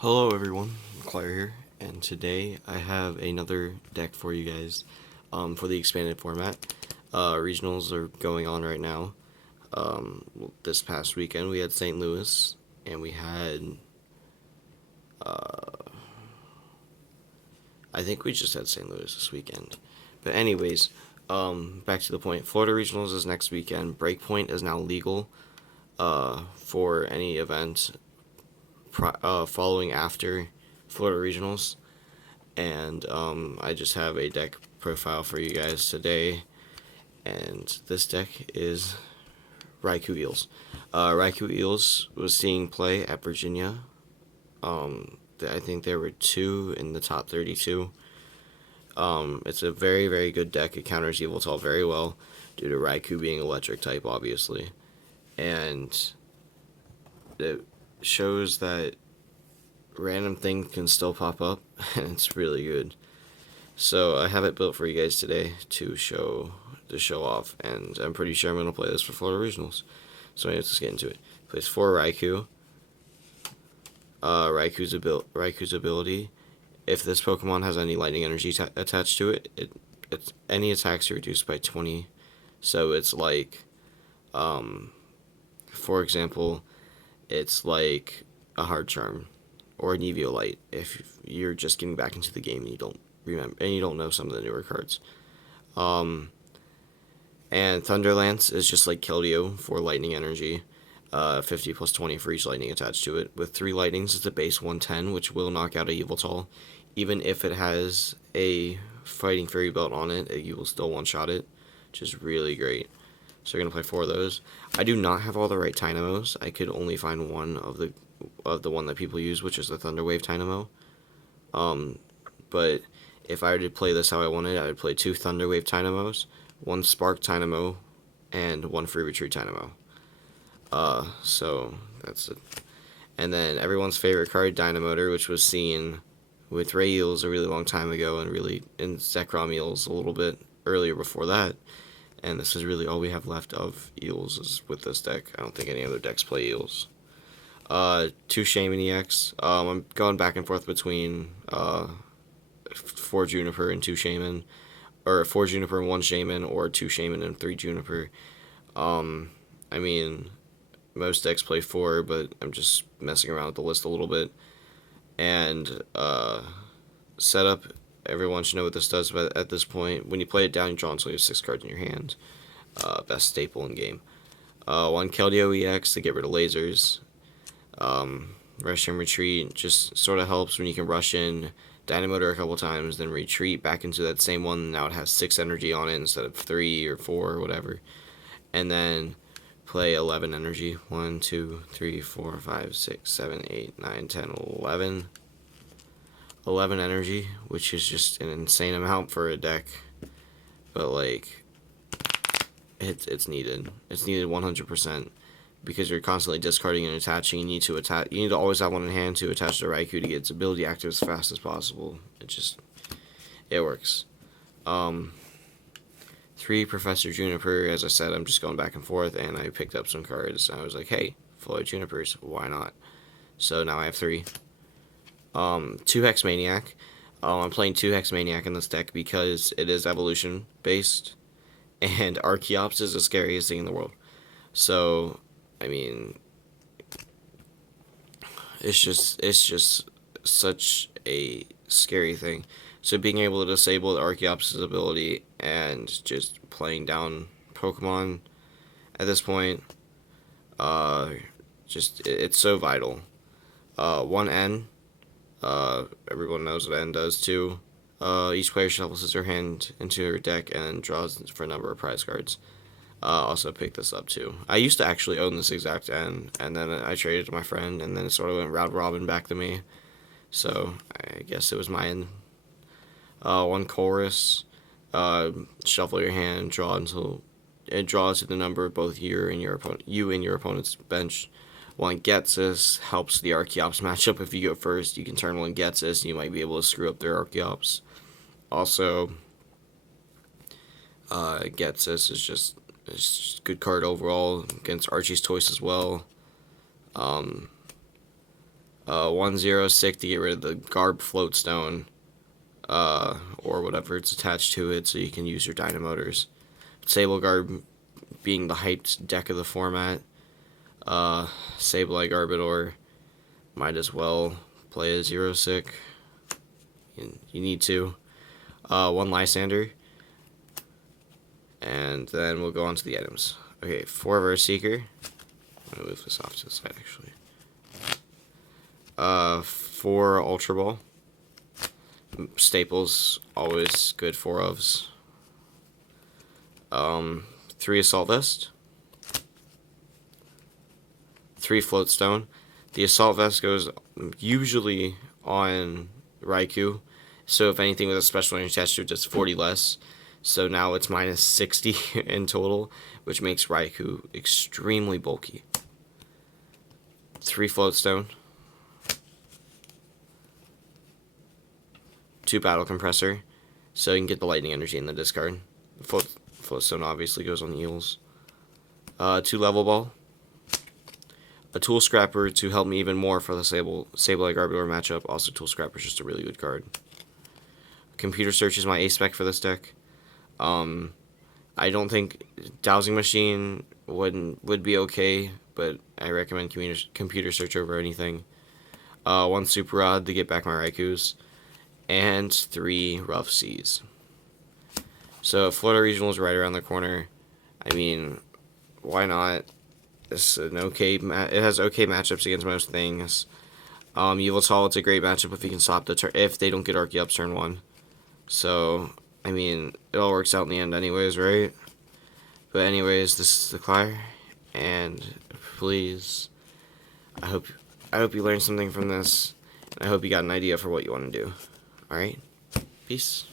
Hello everyone, Claire here, and today I have another deck for you guys for the expanded format. Regionals are going on right now. This past weekend we had St. Louis, and we had, I think we just had St. Louis this weekend. But anyways, back to the point. Florida Regionals is next weekend. Breakpoint is now legal for any event following after Florida Regionals. And I just have a deck profile for you guys today, and this deck is Raikou Eels. Raikou Eels was seeing play at Virginia. I think there were two in the top 32. It's a very, very good deck. It counters Yveltal very well due to Raikou being electric type, obviously. And it shows that random thing can still pop up, and it's really good. So I have it built for you guys today to show off, and I'm pretty sure I'm gonna play this for Florida Regionals. So let's get into it. Plays 4 Raikou. Raikou's ability. If this Pokemon has any lightning energy attached to it, it's any attacks are reduced by 20. So it's like, for example, it's like a Hard Charm or an Eviolite if you're just getting back into the game and you don't remember and you don't know some of the newer cards. And Thunderlance is just like Keldeo for lightning energy. 50 plus 20 for each lightning attached to it. With 3 lightnings, it's a base 110, which will knock out a Yveltal. Even if it has a Fighting Fairy Belt on it, you will still one-shot it, which is really great. So we're going to play 4 of those. I do not have all the right Dynamos. I could only find one of the one that people use, which is the Thunderwave Dynamo. But if I were to play this how I wanted, I would play 2 Thunderwave Dynamos, 1 Spark Dynamo, and 1 Free Retreat Dynamo. So that's it. And then everyone's favorite card, Dynamotor, which was seen with Ray Eels a really long time ago, and really in Zekrom Eels a little bit earlier before that. And this is really all we have left of Eels is with this deck. I don't think any other decks play Eels. 2 Shaman EX. I'm going back and forth between 4 Juniper and 2 Shaman, or 4 Juniper and 1 Shaman, or 2 Shaman and 3 Juniper. I mean, most decks play 4, but I'm just messing around with the list a little bit. And setup, everyone should know what this does, but at this point, when you play it down, you draw until you have 6 cards in your hand. Best staple in game. 1 Keldeo EX to get rid of lasers. Rush and retreat just sort of helps when you can rush in Dynamotor a couple times, then retreat back into that same one. Now it has 6 energy on it instead of 3 or 4 or whatever. And then play 11 energy. 1, 2, 3, 4, 5, 6, 7, 8, 9, 10, 11. 11 energy, which is just an insane amount for a deck. But, like, it's needed. It's needed 100%. Because you're constantly discarding and attaching. You need to always have one in hand to attach to Raikou to get its ability active as fast as possible. It works. 3 Professor Juniper. As I said, I'm just going back and forth, and I picked up some cards. I was like, hey, Floyd Junipers, why not? So now I have 3. 2 Hex Maniac. I'm playing 2 Hex Maniac in this deck because it is evolution based, and Archeops is the scariest thing in the world. So, I mean, it's just such a scary thing. So being able to disable the Archeops' ability and just playing down Pokemon at this point, it's so vital. 1 N, everyone knows what N does too. Each player shuffles their hand into their deck and draws for a number of prize cards. Also picked this up too. I used to actually own this exact N, and then I traded to my friend, and then it sort of went round robin back to me. So I guess it was mine. 1 Chorus. Shuffle your hand, draw until it draws to the number of both you and your opponent's bench. 1 Getsis helps the Archeops matchup. If you go first, you can turn 1 Getsis, and you might be able to screw up their Archeops. Also, Getsis is just a good card overall against Archie's Toys as well. 106 to get rid of the Garb Floatstone, or whatever it's attached to it, so you can use your Dynamotors. Sable Garb being the hyped deck of the format. Sableye Garbodor, might as well play a Zero Sick. You need to. One Lysander. And then we'll go on to the items. Okay, 4 Verseeker. I'm going to move this off to the side, actually. 4 Ultra Ball. Staples, always good 4 ofs. 3 Assault Vest. 3 Floatstone. The Assault Vest goes usually on Raikou, so if anything with a special range attached to it, just 40 less. So now it's minus 60 in total, which makes Raikou extremely bulky. 3 Floatstone. 2 Battle Compressor, so you can get the Lightning Energy in the discard. Floatstone obviously goes on the Eels. 2 Level Ball. A Tool Scrapper to help me even more for the Sableye Garbodor matchup. Also, Tool Scrapper is just a really good card. Computer Search is my A-spec for this deck. I don't think Dowsing Machine would be okay, but I recommend Computer Search over anything. 1 Super Rod to get back my Raikous. And 3 Rough Seas. So Florida Regionals right around the corner. I mean, why not? It's an okay. It has okay matchups against most things. Yveltal, it's a great matchup if you can stop the turn. If they don't get Archeops turn 1. So I mean, it all works out in the end, anyways, right? But anyways, this is the Claire, and please, I hope you learned something from this, and I hope you got an idea for what you want to do. All right, peace.